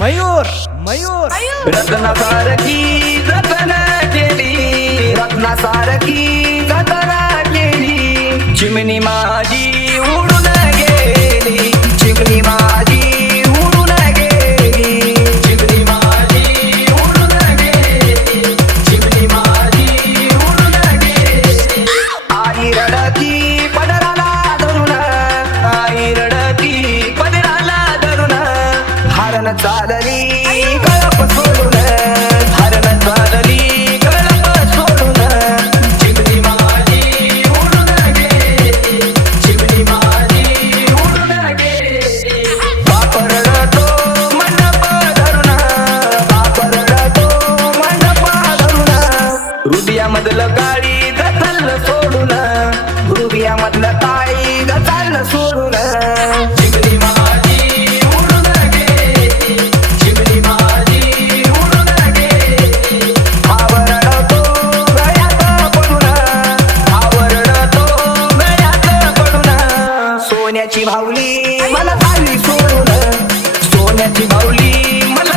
मयूर मयूर. रत्न सारखी जतन केली रत्न सारखी जतन केली. चिमणी माझी चालली. कळप सोडून धारण चालली कळप सोडून चिमणी माझी उडून गेली चिमणी माझी उडून गेली वापरड तो मंडप धरून सोन्याची भावली मला झाली सोन सोन्याची भावली मला